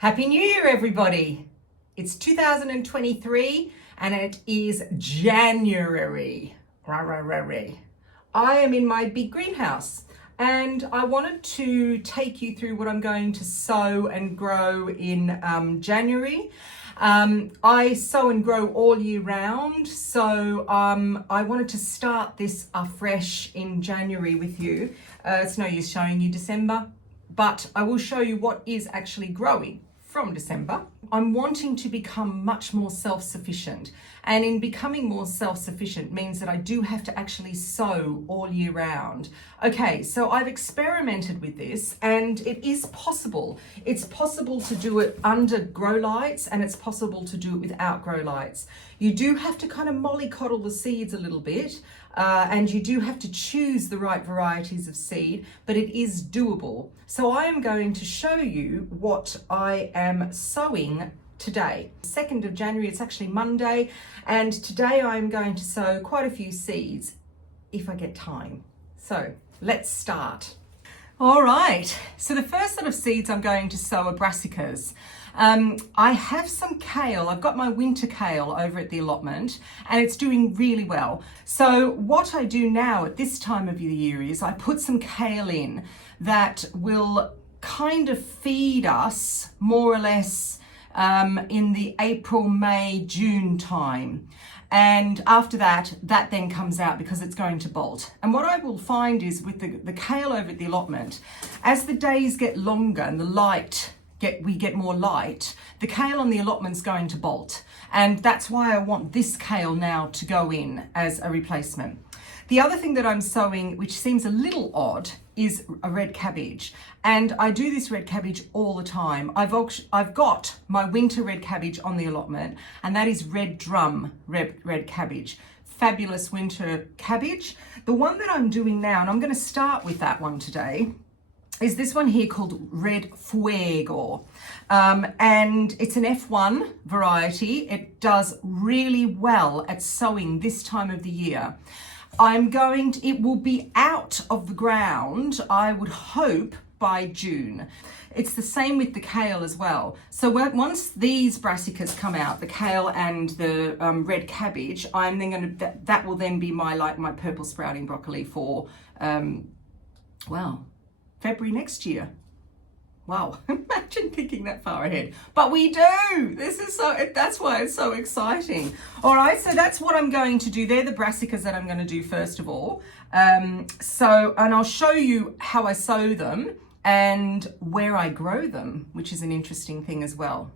Happy New Year, everybody. It's 2023 and it is January. I am in my big greenhouse and I wanted to take you through what I'm going to sow and grow in January. I sow and grow all year round, so I wanted to start this afresh in January with you. It's no use showing you December, but I will show you what is actually growing from December. I'm wanting to become much more self-sufficient, and in becoming more self-sufficient means that I do have to actually sow all year round. Okay, so I've experimented with this and it is possible. It's possible to do it under grow lights and it's possible to do it without grow lights. You do have to kind of mollycoddle the seeds a little bit and you do have to choose the right varieties of seed, but it is doable. So I am going to show you what I am sowing today. 2nd of January, it's actually Monday, and today I'm going to sow quite a few seeds if I get time. So let's start. All right, so the first lot of seeds I'm going to sow are Brassicas. I have some kale. I've got my winter kale over at the allotment and it's doing really well. So what I do now at this time of the year is I put some kale in that will kind of feed us more or less in the April, May, June time. And after that, that then comes out because it's going to bolt. And what I will find is with the kale over at the allotment, as the days get longer and we get more light, the kale on the allotment's going to bolt. And that's why I want this kale now to go in as a replacement. The other thing that I'm sowing, which seems a little odd, is a red cabbage. And I do this red cabbage all the time. I've got my winter red cabbage on the allotment, and that is red drum red cabbage. Fabulous winter cabbage. The one that I'm doing now, and I'm going to start with that one today, is this one here called Red Fuego. And it's an F1 variety. It does really well at sowing this time of the year. It will be out of the ground, I would hope, by June. It's the same with the kale as well. So once these brassicas come out, the kale and the red cabbage, I'm then going to, that will then be my purple sprouting broccoli for, February next year. Wow, imagine thinking that far ahead. But we do. That's why it's so exciting. All right, so that's what I'm going to do. They're the brassicas that I'm going to do first of all. And I'll show you how I sow them and where I grow them, which is an interesting thing as well.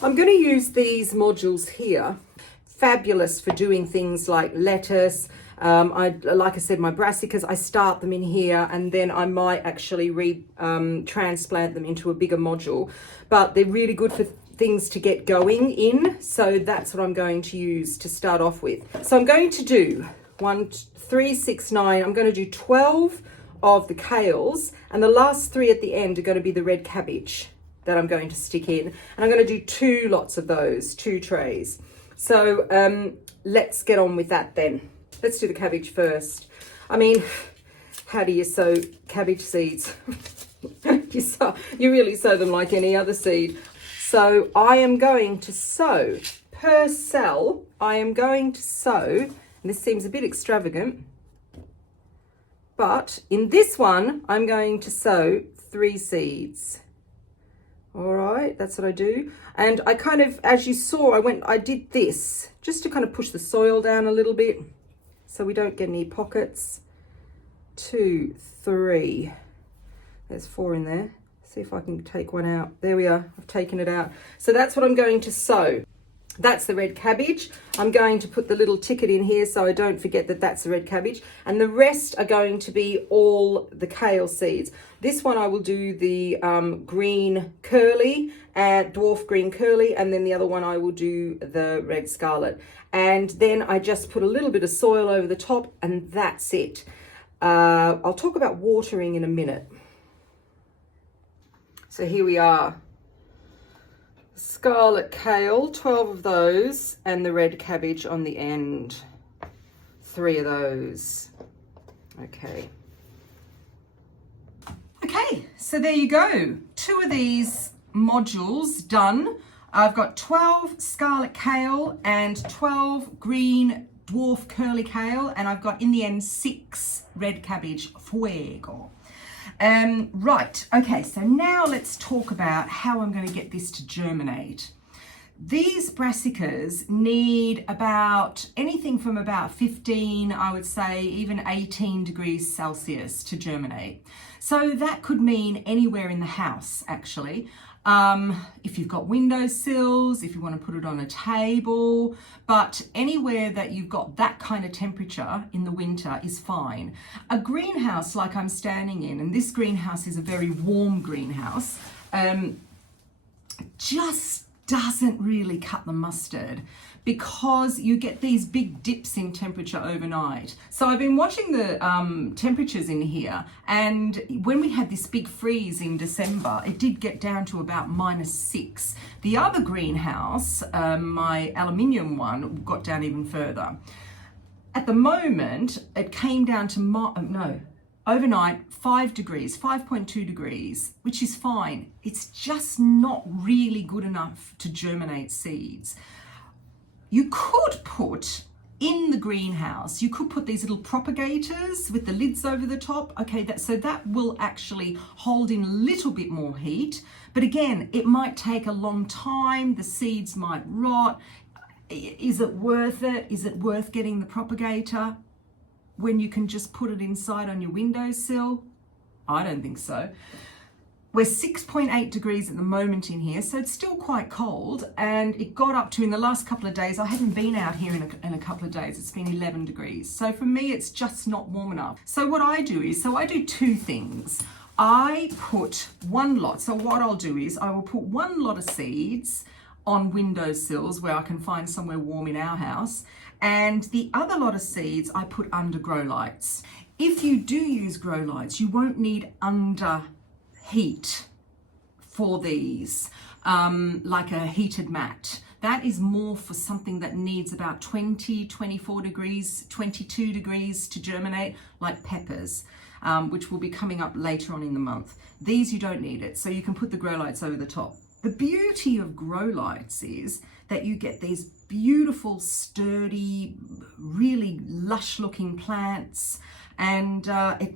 I'm going to use these modules here. Fabulous for doing things like lettuce. Like I said, my brassicas, I start them in here and then I might actually transplant them into a bigger module, but they're really good for things to get going in. So that's what I'm going to use to start off with. So I'm going to do 1, 3, 6, 9. I'm going to do 12 of the kales, and the last 3 at the end are going to be the red cabbage that I'm going to stick in. And I'm going to do 2 lots of those, 2 trays. So let's get on with that then. Let's do the cabbage first. I mean, how do you sow cabbage seeds? You really sow them like any other seed. So I am going to sow per cell. I am going to sow, and this seems a bit extravagant, but in this one, I'm going to sow 3 seeds. All right, that's what I do. And I kind of, as you saw, I did this just to kind of push the soil down a little bit, so we don't get any pockets. 2, 3, there's 4 in there. See if I can take one out. There we are, I've taken it out. So that's what I'm going to sow. That's the red cabbage. I'm going to put the little ticket in here so I don't forget that that's the red cabbage. And the rest are going to be all the kale seeds. This one I will do the green curly and dwarf green curly, and then the other one I will do the red scarlet. And then I just put a little bit of soil over the top and that's it. I'll talk about watering in a minute. So here we are. Scarlet kale, 12 of those, and the red cabbage on the end, 3 of those. Okay, so there you go. 2 of these modules done. I've got 12 Scarlet Kale and 12 green Dwarf curly kale, and I've got in the end 6 red cabbage Fuego. Right, okay, so now let's talk about how I'm going to get this to germinate. These brassicas need about anything from about 15, I would say, even 18 degrees Celsius to germinate. So that could mean anywhere in the house, actually. If you've got windowsills, if you want to put it on a table, but anywhere that you've got that kind of temperature in the winter is fine. A greenhouse like I'm standing in, and this greenhouse is a very warm greenhouse, just doesn't really cut the mustard because you get these big dips in temperature overnight. So I've been watching the temperatures in here, and when we had this big freeze in December, it did get down to about -6. The other greenhouse, my aluminium one, got down even further. At the moment, it came down to overnight 5 degrees, 5.2 degrees, which is fine. It's just not really good enough to germinate seeds. You could put in the greenhouse, you could put these little propagators with the lids over the top. Okay, so that will actually hold in a little bit more heat. But again, it might take a long time. The seeds might rot. Is it worth it? Is it worth getting the propagator when you can just put it inside on your windowsill? I don't think so. We're 6.8 degrees at the moment in here, so it's still quite cold, and it got up to, in the last couple of days, I haven't been out here in a couple of days, it's been 11 degrees. So for me, it's just not warm enough. So what I do is, I do 2 things. I put one lot, so what I'll do is I will put one lot of seeds on windowsills where I can find somewhere warm in our house, and the other lot of seeds I put under grow lights. If you do use grow lights, you won't need under heat for these, like a heated mat. That is more for something that needs about 20, 24 degrees, 22 degrees to germinate, like peppers, which will be coming up later on in the month. These you don't need it, so you can put the grow lights over the top. The beauty of grow lights is that you get these beautiful, sturdy, really lush looking plants, and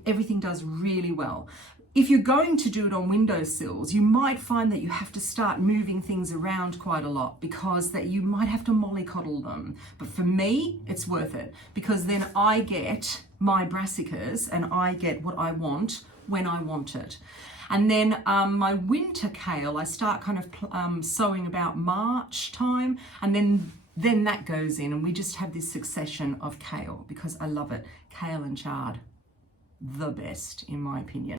everything does really well. If you're going to do it on windowsills, you might find that you have to start moving things around quite a lot because that you might have to mollycoddle them. But for me, it's worth it because then I get my brassicas and I get what I want when I want it. And then my winter kale, I start kind of sowing about March time, and then that goes in, and we just have this succession of kale because I love it. Kale and chard, the best in my opinion.